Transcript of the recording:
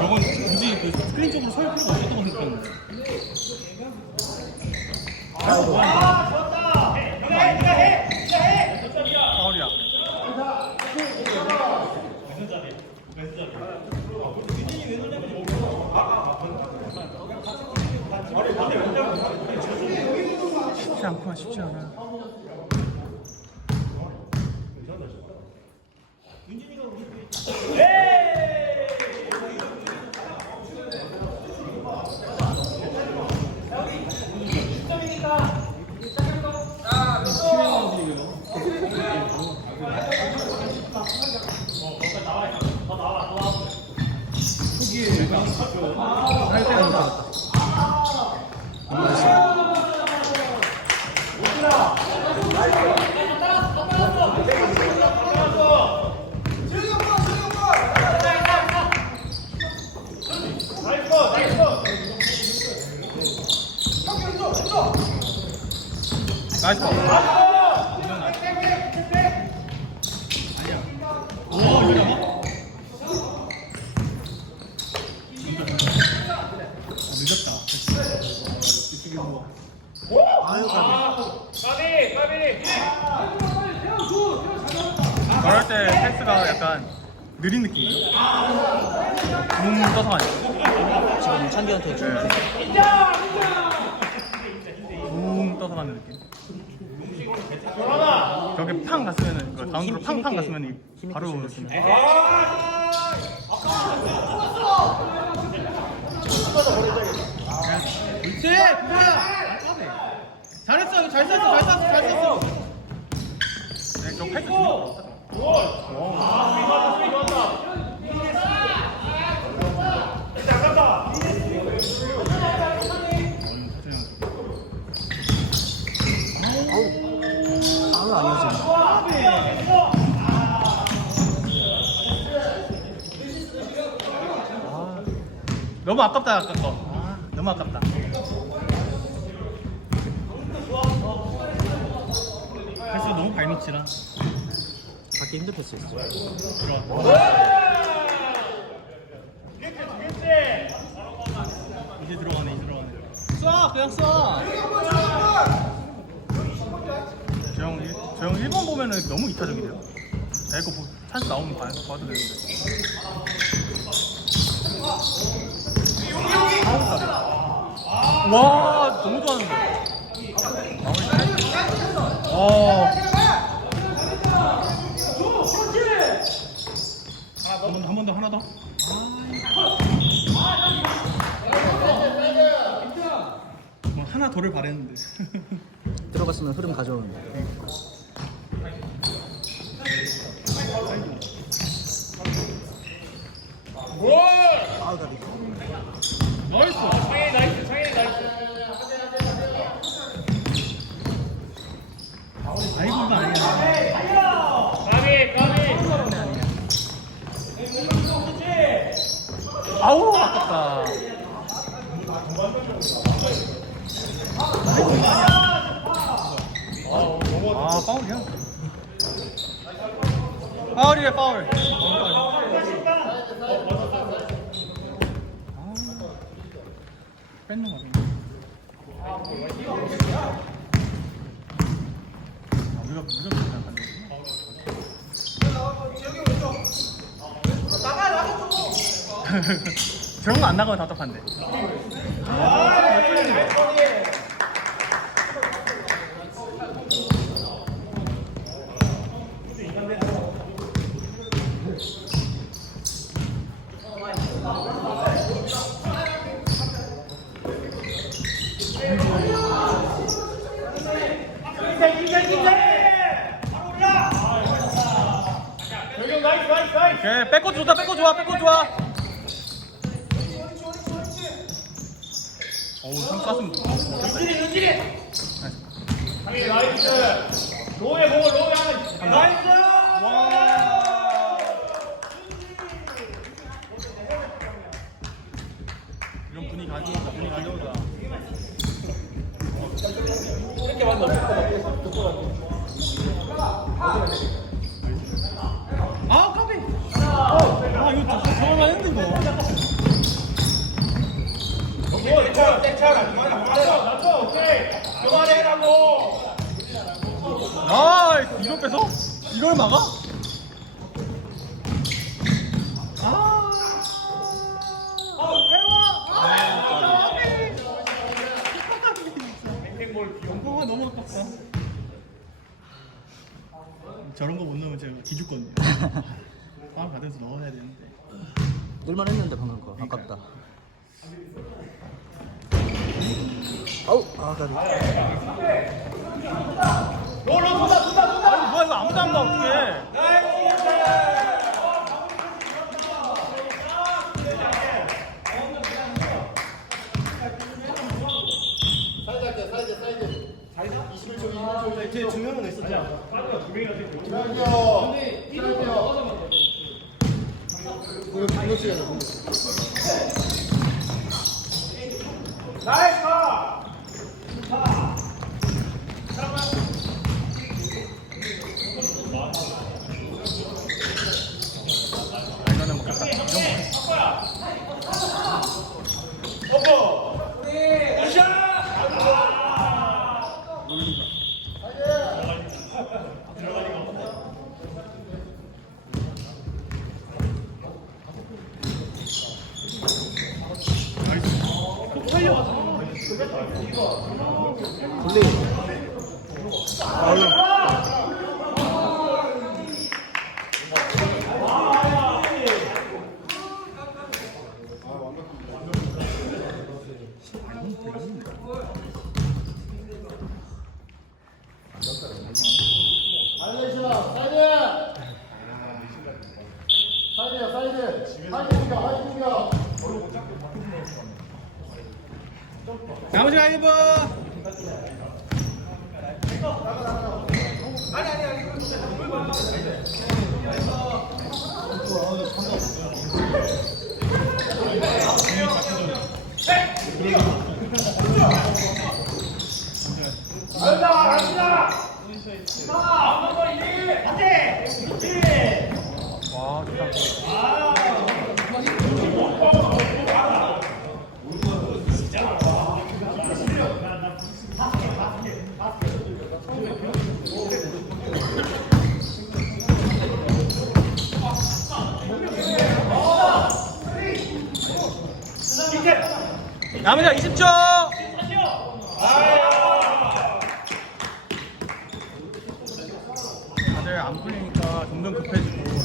저건 굳이 그 스크린 쪽으로 설 필요가 없었다고 생각하는데. 파울이야. 쉽지 않구나 쉽지 않아. 초기에 얘가 할 때는 못 잡았다. 나이스 파 오, 이거 잡아? 아, 아유 가비 말할 때 패스가 약간 느린 느낌이에요. 붕 떠서 가니까. 지금 찬기한테 좀 네. 붕 떠서 가는 느낌. 저게 팡 갔으면은, 그 다운으로 힘- 팡팡 힘있게- 갔으면 힘있게 바로 쏘는 이렇게. 그렇지! 그거야! 잘했어, 잘. 네, 저 패스 좋아. 아유 아니어지네 너무 아깝다 거. 아, 너무 아깝다. 패스 발밑이라. 받기 힘든 패스였어 이제 들어가네, 이제 들어가네. 쏴 그냥 쏴 저형 저형 1번 보면은 너무 이타적이래요. 내거 보- 찬스 나오면 봐, 봐도 되는데. 와, 너무 좋아하는데. 마무리 잘. 어. 한 번 더, 한 번 더, 하나 더. 뭐 하나 더를 바랬는데. 들어갔으면 흐름 가져오는데 아유 가비 나이스. 아이고 이거 아니야. 아우 아깝다. 아 파울이야. 파울이래 파울. 아, 뺏는 거같은데. 아, 우리가 무조건 생각하네. 저런 거 안 나가면 답답한데. 오케이, 뺏고 좋다, 뺏고 좋아, 뺏고 좋아. 어우, 상 쐈으면 좋다. 눈질이 눈질이 나이스 로에 공을 로에 하나 나이스 와. 이런 분위기 가져오다, 분위기 가져오다. 아, 깜짝이야. 아 이거 저- 저거만 했는데 이거 뭐, 내차, 내차. 낮춰, 낮춰, 오케이. 그만해라고. 아 이걸 뺏어? 이걸 막아? 아 영광아 너무 아깝다 저런 거 못 넣으면 제가 기죽거든요. 다음 가든서 넣어야 되는데. 늘만 했는데 방금 거. 아깝다 아우 아 가비 롤, 롤, 돈다, 돈다, 돈다. 아니 뭐야 이거 아무도 안 가 어떡해 제 중요한 거 있었죠? 나이스 파. 아, 이거는 먹겠다 이런 거 오버. 굿샷. 돌리 나머지 가이브 간다, 갑니 안돼. 일. 와 좋다 남은 20초. 다들 안 풀리니까 점점 급해지고